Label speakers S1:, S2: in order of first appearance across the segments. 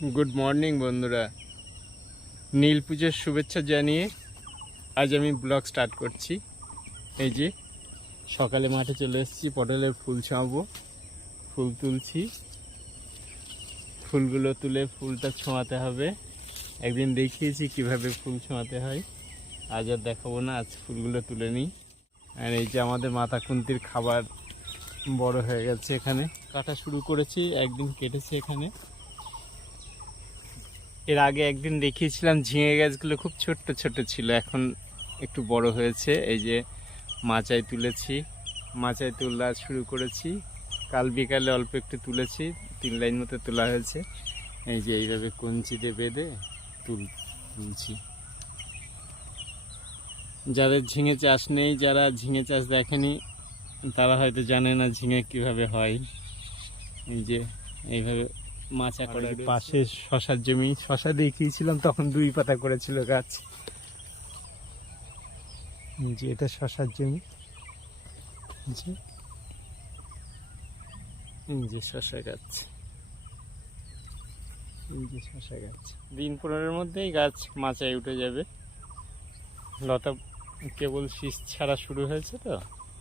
S1: Good morning বন্ধুরা। নীল পুজোর শুভেচ্ছা জানিয়ে আজ আমি ব্লগ স্টার্ট করছি। এই যে, সকালে মাঠে চলে এসেছি পটলের ফুল ছোঁয়াবো ফুল তুলছি। ফুলগুলো তুলে ফুলটা ছোঁয়াতে হবে। একদিন দেখিয়েছি কীভাবে ফুল ছোঁয়াতে হয়। আজ আর দেখাবো না, আজ ফুলগুলো তুলে নিই। আর এই যে আমাদের মাথা খুন্তির খাবার বড় হয়ে গেছে এখানে। কাটা শুরু করেছি, একদিন কেটেছে এখানে। এর আগে একদিন দেখিয়েছিলাম ঝিঙে গাছগুলো খুব ছোট্ট ছোট ছিল, এখন একটু বড় হয়েছে। এই যে মাচায় তুলেছি, মাচায় তোলা শুরু করেছি। কাল বিকালে অল্প একটু তুলেছি, তিন লাইন মতো তোলা হয়েছে। এই যে এইভাবে কঞ্চিতে বেঁধে তুল তুলছি। যাদের ঝিঙে চাষ নেই, যারা ঝিঙে চাষ দেখেনি, তারা হয়তো জানে না ঝিঙে কীভাবে হয়। এই যে এইভাবে মাচা করে পাশে শশার জমি শশা দেখিয়েছিলাম তখন দুই পাতা করেছিল গাছ। যে এটা শশার জমি। যে। শশা গাছ। যে শশা গাছ। দিন পনেরোর মধ্যেই গাছ মাচায় উঠে যাবে। লতা কেবল শীষ ছাড়া শুরু হয়েছে তো।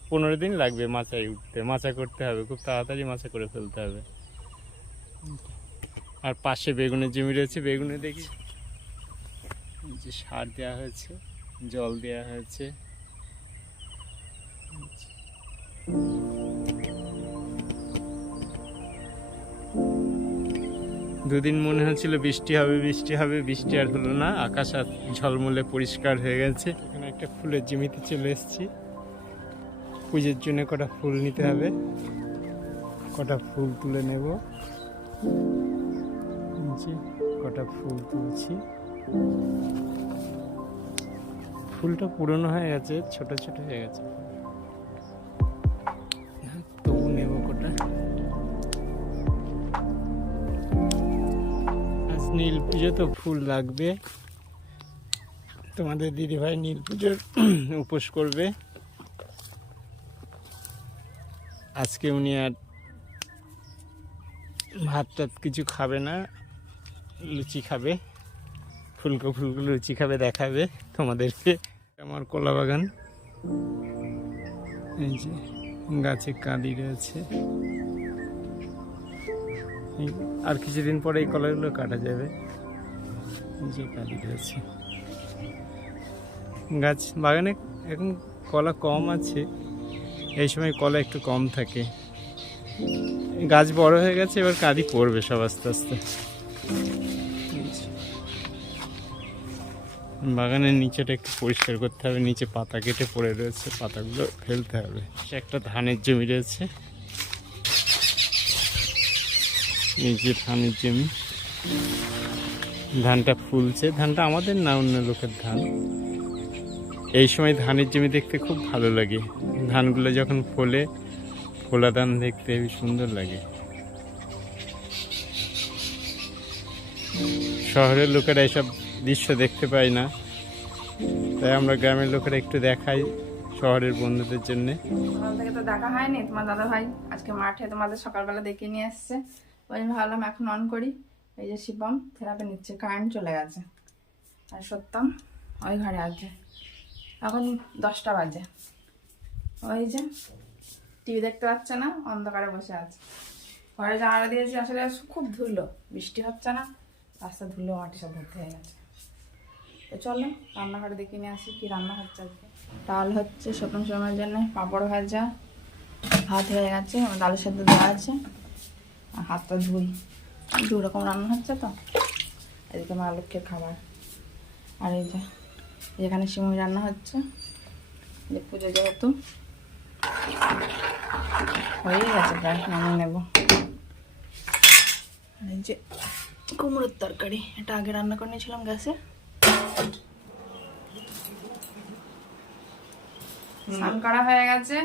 S1: পনেরো দিন লাগবে মাচায় উঠতে। মাচা করতে হবে খুব তাড়াতাড়ি মাচা করে ফেলতে হবে। আর পাশে বেগুনের জমি রয়েছে, বেগুনে দেখি। যে সার দেওয়া হয়েছে, জল দেওয়া হয়েছে। দুদিন মনে হচ্ছিল বৃষ্টি হবে বৃষ্টি হবে, বৃষ্টি আর হলো না। আকাশ আর ঝলমলে পরিষ্কার হয়ে গেছে। এখানে একটা ফুলের জমিতে চলে এসেছি। পুজোর জন্য কটা ফুল নিতে হবে। কটা ফুল তুলে নেব। যে কটা ফুল তুলছি। ফুলটা পুরনো হয়ে গেছে, ছোট ছোট হয়ে গেছে। তবু নেব কটা। আজ নীল পুজো তো ফুল লাগবে। তোমাদের দিদিভাই নীল পুজোর উপোস করবে। আজকে উনি আর ভাত টাত কিছু খাবে না। লুচি খাবে। ফুলকো ফুলকো লুচি খাবে, দেখাবে তোমাদেরকে। আমার কলা বাগান। এই যে গাছে কাঁদি রয়েছে। আর কিছুদিন পরে এই কলাগুলো কাটা যাবে। যে কাঁদি রয়েছে। গাছ বাগানে এখন কলা কম আছে। এই সময় কলা একটু কম থাকে। গাছ বড় হয়ে গেছে, এবার কাঁদি পড়বে সব আস্তে আস্তে। বাগানের নিচেটা একটু পরিষ্কার করতে হবে, নিচে পাতা কেটে পড়ে রয়েছে, পাতাগুলো ফেলতে হবে। সে একটা ধানের জমি রয়েছে। এই যে ধানের জমি, ধানটা ফুলছে। ধানটা আমাদের না অন্য লোকের ধান? এই সময় ধানের জমি দেখতে খুব ভালো লাগে। ধানগুলো যখন ফোলে, ফোলা ধান দেখতে সুন্দর লাগে। শহরের লোকেরা এসব দৃশ্য দেখতে পাই না। তাই আমরা গ্রামের লোকেরা একটু দেখাই শহরের বন্ধুদের জন্যে।
S2: সকাল থেকে তো দেখা হয়নি, তোমার দাদা ভাই আজকে মাঠে তোমাদের সকালবেলা দেখে নিয়ে এসছে। ওই ভাবলাম এখন অন করি। এই যে শিবম, থেরাপি নিচ্ছে কারেন্ট চলে গেছে। আর সত্যম, ওই ঘরে আছে। এখন দশটা বাজে। ওই যে টিভি দেখতে পাচ্ছে না, অন্ধকারে বসে আছে। ঘরে জানালা দিয়েছি, আসলে খুব ধুলো, বৃষ্টি হচ্ছে না। রাস্তা ধুলো, মাটি সব ভর্তি হয়ে গেছে। তো চলো, রান্নাঘরে দেখে নিয়ে আসি কি রান্না হচ্ছে আজকে ডাল হচ্ছে শুকনো সময়ের জন্য, পাঁপড় ভাজা, ভাত হয়ে গেছে ডালের সাথে দেওয়া আছে, আর হাতটা ধুই। দু রকম রান্না হচ্ছে তো, এদিকে মা লক্ষ্যের খাবার। আর এই যে যেখানে সিমুই রান্না হচ্ছে যে পুজো যেহেতু হয়ে গেছে প্রায়, নামিয়ে নেব। আর এই যে কুমড়োর তরকারি, এটা আগে রান্না করে নিয়েছিলাম গ্যাসে। স্নান করা হয়ে গেছে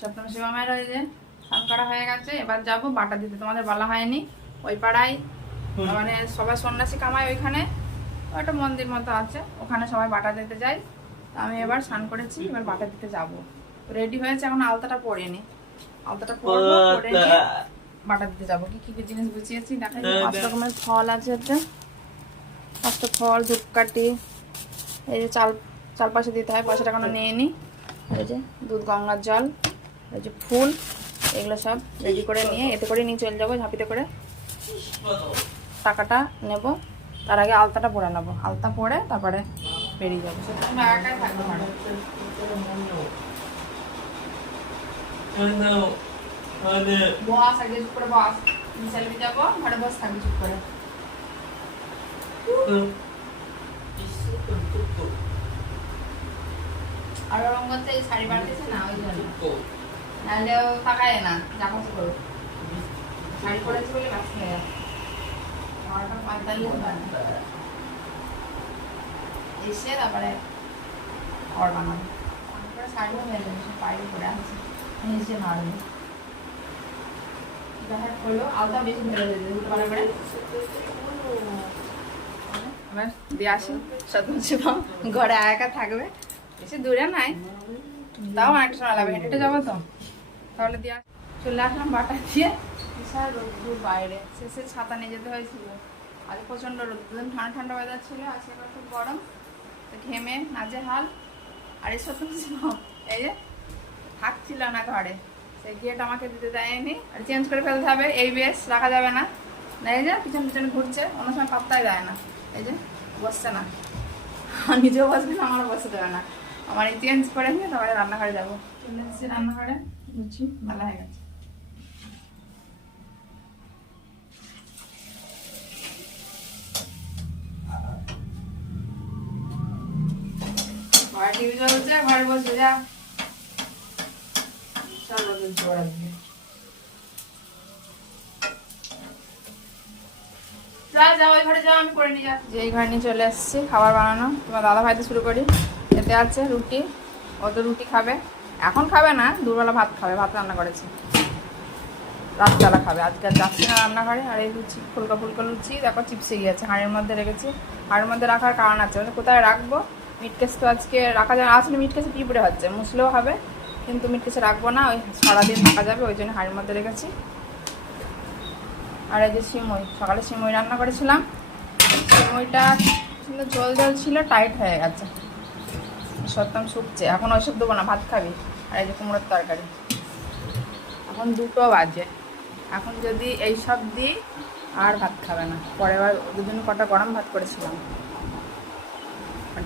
S2: সপ্তম শিবমের ওই যে স্নান করা হয়ে গেছে এবার যাব বাটা দিতে তোমাদের বলা হয়নি ওই পাড়ায় মানে সবাই সন্ন্যাসী কামায় ওইখানে একটা মন্দির মতো আছে ওখানে সবাই বাটা দিতে তো আমি এবার স্নান করেছি এবার বাটা দিতে যাব। রেডি হয়েছে এখন আলতাটা পরিনি আলতাটা পরবো পরে বাটা দিতে যাব। কি কি জিনিস গুছিয়েছি দেখাই। পাঁচ রকমের ফল আছে এতে। পাঁচটা ফল ধূপকাঠি এই যে চাল চাল পয়সা দিতে হয় পয়সাটা টাকানো নিয়ে নিই এই যে দুধ গঙ্গার জল এই যে ফুল এগুলো সব রেডি করে নিয়ে এতে করে নিয়ে চলে যাব ঝাঁপিতে করে। টাকাটা নেব তার আগে আলতাটা পরে নেব। আলতা পরে তারপরে বেরিয়ে যাব। বস আগে চুপ করে বস। বিশাল যাব ঘরে বস থাকবি চুপ করে। আর বলতে এই শাড়ি বাড়তেছে না ওই জন্য। নাহলে তাকায় না যা কিছু করো শাড়ি পরেছে বলে এসে তারপরে খাবার বানাবো। তারপরে শাড়িও হয়ে যাবে সে বাইরে পরে আছে। এসে মারবে। আলতা বেশি ধরে দেবে দুটো করে। করে দিয়ে আসি। সতম শিবম ঘরে একা থাকবে। বেশি দূরে নাই। তাও অনেকটা সময় লাগবে। হেঁটে যাব তো। তাহলে দিয়ে চলে আসলাম বাটা দিয়ে। বিশাল রোদ্দুর বাইরে। শেষে ছাতা নিয়ে যেতে হয়েছিল। আজ প্রচণ্ড রোদ। দুদিন ঠান্ডা ঠান্ডা ওয়েদার ছিল আজকে খুব গরম। তো ঘেমে নাজে হাল আর সত্যি শিবম এই যে থাকছিল না ঘরে। সেই গিয়েটা আমাকে দিতে দেয়নি। আর চেঞ্জ করে ফেলতে হবে। এই বেশ, রাখা যাবে না। এই যে পিছন পিছন ঘুরছে। অন্য সময় পাত্তাই দেয় না। এই যে বসছে না। নিজেও বসবে না, আমারও বসতে দেবে না। আমার এই চেঞ্জ করে নিয়ে তারপরে রান্নাঘরে যাব। চলে এসেছি রান্নাঘরে বুঝছি বেলা হয়ে গেছে। ঘরে টিভি চলছে ঘরে বসে যা। চল যা যা ওই ঘরে যাও আমি করে নিয়ে যে। এই ঘরে নিয়ে চলে এসেছি খাবার বানানো। তোমার দাদা ভাইতে শুরু করি। এতে আছে, রুটি। ও তো রুটি খাবে। এখন খাবে না দুবেলা ভাত খাবে, ভাত রান্না করেছি। রাতবেলা খাবে। আজকে আর যাচ্ছি না রান্নাঘরে। আর এই লুচি ফুলকা ফুলকা লুচি, দেখো চিপসে গিয়েছে হাঁড়ির মধ্যে রেখেছি। হাঁড়ির মধ্যে রাখার কারণ আছে। মানে কোথায় রাখব? মিটকেস তো আজকে রাখা যাবে আসলে মিটকেসে পিঁপড়ে হচ্ছে। মুসলেও হবে, কিন্তু মিটকেসে রাখব না। ওই সারাদিন থাকা যাবে, ওই জন্য হাঁড়ির মধ্যে রেখেছি। আর এই যে সিমই, সকালে সিমই রান্না করেছিলাম। সিমইটা জল জল ছিল টাইট হয়ে গেছে। সত্যম শুকছে। এখন ওইসব দেবো না, ভাত খাবি। আর এই যে কুমড়োর তরকারি। এখন দুটো বাজে। এখন যদি এই সব দিই, আর ভাত খাবে না। পরের বার দুদিন কটা গরম ভাত করেছিলাম।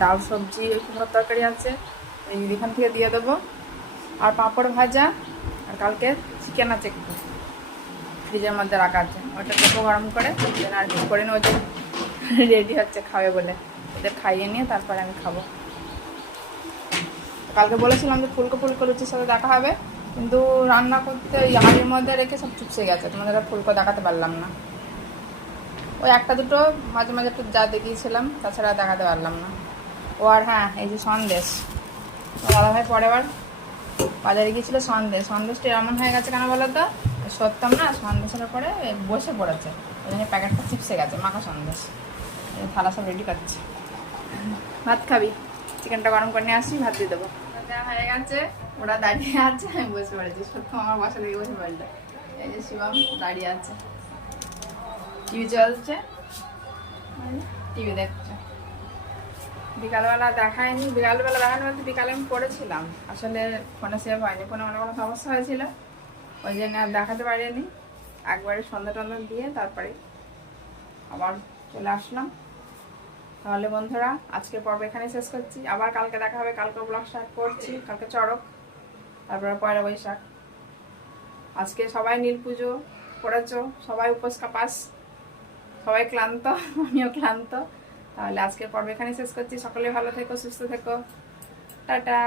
S2: ডাল, সবজি, ওই কুমড়োর তরকারি আছে। এই এখান থেকে দিয়ে দেবো। আর পাঁপড় ভাজা, আর কালকে চিকেন আছে একটু। ফ্রিজের মধ্যে রাখা আছে। ওটা দেবো গরম করে আর করে নিয়ে ওই রেডি হচ্ছে, খাবে বলে। ওদের খাইয়ে নিয়ে তারপরে আমি খাব। কালকে বলেছিলাম যে ফুলকো ফুলকো লুচির সাথে দেখা হবে, কিন্তু রান্না করতে ওই হাড়ির মধ্যে রেখে সব চুপসে গেছে, তোমাদের ফুলকো দেখাতে পারলাম না। ওই একটা দুটো, মাঝে মাঝে একটু যা দেখিয়েছিলাম, তাছাড়া দেখাতে পারলাম না। ও আর হ্যাঁ এই যে সন্দেশ। দাদা ভাই পরের বার বাজারে গিয়েছিল সন্দেশ। সন্দেশটা এমন হয়ে গেছে কেন বলো তো? সত্যম না, সন্দেশের পরে বসে পড়েছে। ওই জন্য প্যাকেটটা চিপসে গেছে, মাখা সন্দেশ। থালা সব রেডি করছে ভাত খাবি। চিকেনটা গরম করে নিয়ে আসি, ভাত দিয়ে দেবো। হয়ে গেছে, ওরা দাঁড়িয়ে আছে, আমি আমার এই যে দাঁড়িয়ে আছে। টিভি চলছে। দেখছে। বিকালবেলা বিকালবেলা বিকালে আমি পড়েছিলাম। আসলে ফোনে হয়নি। ফোনে অনেক সমস্যা হয়েছিল। ওই জন্য আর দেখাতে পারিনি। একবারে সন্ধ্যা টন্ধা দিয়ে তারপরে আবার চলে আসলাম। তাহলে বন্ধুরা আজকে পর্ব এখানে শেষ করছি। আবার কালকে দেখা হবে, কালকে ব্লগ স্টার্ট করছি, কালকে চড়ক, তারপরে পয়লা বৈশাখ। আজকে সবাই নীল পুজো করেছ, সবাই উপোস কাপাস, সবাই ক্লান্ত, আমিও ক্লান্ত। তাহলে আজকে পর্ব এখানে শেষ করছি। সকলে ভালো থেকো, সুস্থ থেকো। টাটা!